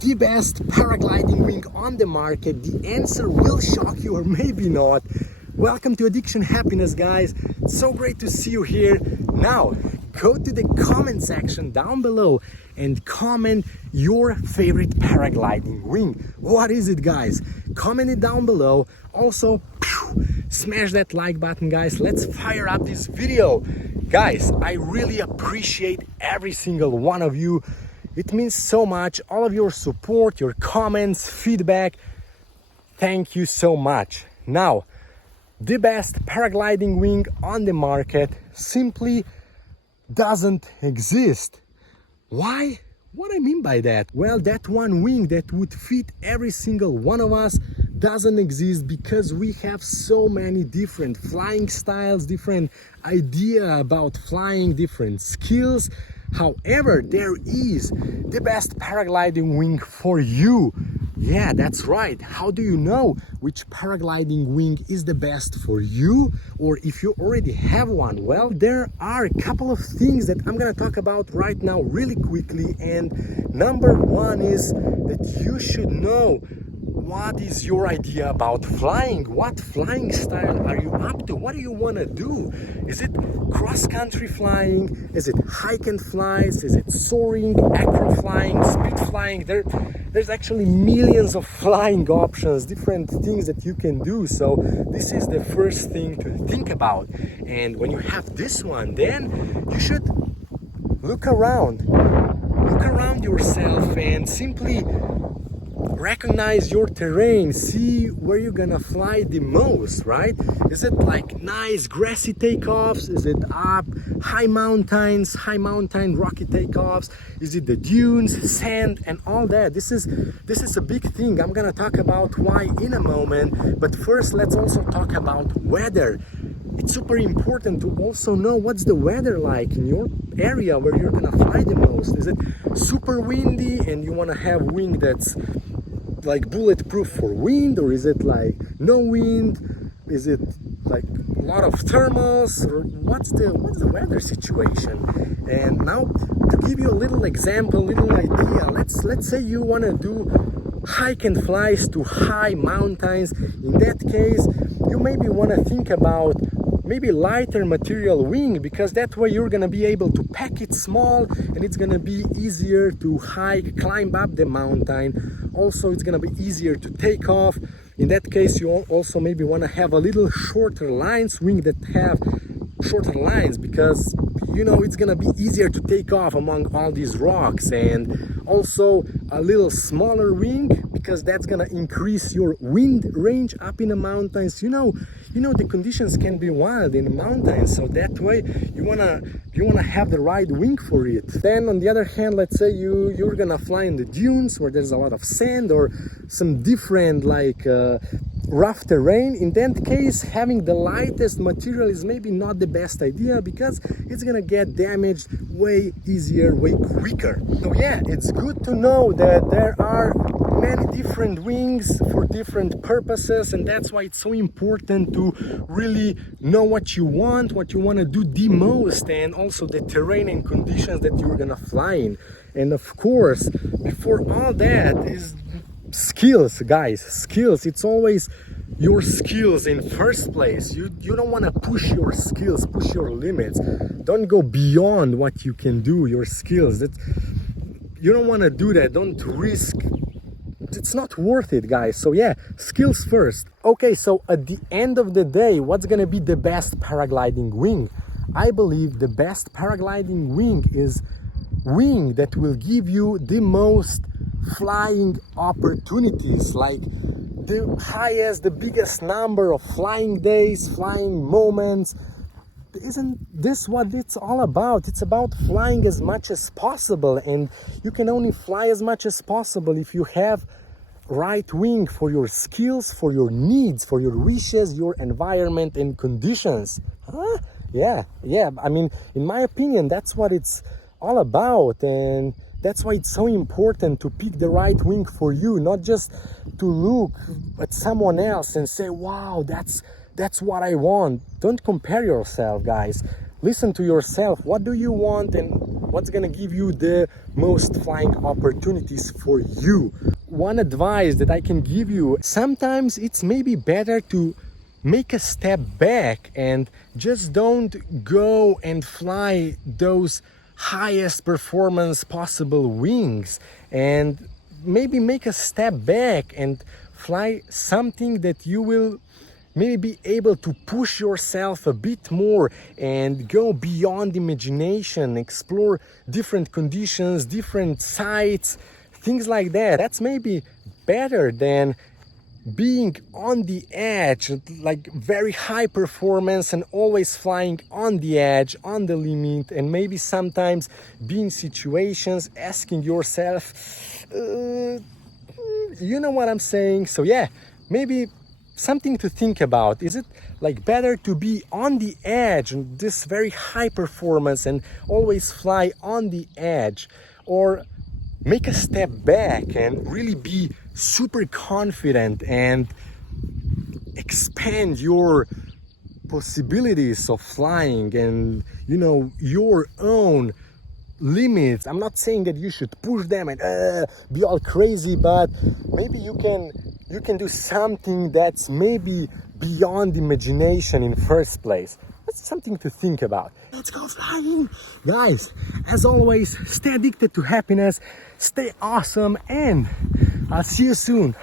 the best paragliding wing on the market? The answer will shock you, or maybe not. Welcome to Addiction Happiness, guys. It's so great to see you here. Now, go to the comment section down below and comment your favorite paragliding wing. What is it, guys? Comment it down below. Also, smash that like button, guys. Let's fire up this video. Guys, I really appreciate every single one of you. It means so much. All of your support, your comments, feedback. Thank you so much. Now, the best paragliding wing on the market simply doesn't exist. Why? What I mean by that? Well, that one wing that would fit every single one of us doesn't exist because we have so many different flying styles, different idea about flying, different skills. However, there is the best paragliding wing for you. Yeah, that's right. How do you know which paragliding wing is the best for you? Or if you already have one? Well, there are a couple of things that I'm gonna talk about right now really quickly. And number one is that you should know what is your idea about flying. What flying style are you up to? What do you want to do? Is it cross-country flying? Is it hike and flies? Is it soaring, acro flying, speed flying? There's actually millions of flying options, different things that you can do. So this is the first thing to think about. And when you have this one, then you should look around yourself and simply recognize your terrain, see where you're gonna fly the most, right? Is it like nice grassy takeoffs? Is it up high mountain rocky takeoffs? Is it the dunes, sand, and all that? This is a big thing. I'm gonna talk about why in a moment, but first let's also talk about weather. It's super important to also know what's the weather like in your area where you're gonna fly the most. Is it super windy and you wanna have wing that's like bulletproof for wind, or is it like no wind? Is it like a lot of thermals, or what's the weather situation? And now to give you a little example, little idea, let's say you want to do hike and flies to high mountains. In that case, you maybe want to think about maybe lighter material wing, because that way you're gonna be able to pack it small and it's gonna be easier to hike, climb up the mountain. Also, it's gonna be easier to take off. In that case, you also maybe want to have a little shorter lines wing that have shorter lines, because you know it's gonna be easier to take off among all these rocks. And also a little smaller wing, because that's gonna increase your wind range up in the mountains. You know the conditions can be wild in the mountains, so that way you wanna have the right wing for it. Then on the other hand, let's say you're gonna fly in the dunes where there's a lot of sand or some different like rough terrain. In that case, having the lightest material is maybe not the best idea, because it's gonna get damaged way easier, way quicker. So yeah, it's good to know that there are many different wings for different purposes, and that's why it's so important to really know what you want to do the most, and also the terrain and conditions that you're gonna fly in. And of course, before all that is skills, guys. Skills. It's always your skills in first place. You don't want to push your skills, push your limits. Don't go beyond what you can do, your skills. You don't want to do that. Don't risk. It's not worth it, guys. So yeah, skills first. Okay, so at the end of the day, what's gonna be the best paragliding wing? I believe the best paragliding wing is wing that will give you the most flying opportunities, like the highest, the biggest number of flying days, flying moments. Isn't this what it's all about? It's about flying as much as possible, and you can only fly as much as possible if you have right wing for your skills, for your needs, for your wishes, your environment and conditions. Huh? Yeah, I mean, in my opinion, that's what it's all about, and that's why it's so important to pick the right wing for you, not just to look at someone else and say, wow, that's what I want. Don't compare yourself, guys. listen to yourself. What do you want and what's gonna give you the most flying opportunities for you? One advice that I can give you, sometimes it's maybe better to make a step back and just don't go and fly those highest performance possible wings, and maybe make a step back and fly something that you will maybe be able to push yourself a bit more and go beyond imagination, explore different conditions, different sites, things like that. That's maybe better than being on the edge, like very high performance and always flying on the edge, on the limit, and maybe sometimes be in situations asking yourself, you know what I'm saying? So yeah, maybe something to think about. Is it like better to be on the edge, this very high performance, and always fly on the edge, or make a step back and really be super confident and expand your possibilities of flying and, you know, your own limits? I'm not saying that you should push them and be all crazy, but maybe you can do something that's maybe beyond imagination in first place. That's something to think about. Let's go flying! Guys, as always, stay addicted to happiness, stay awesome, and I'll see you soon.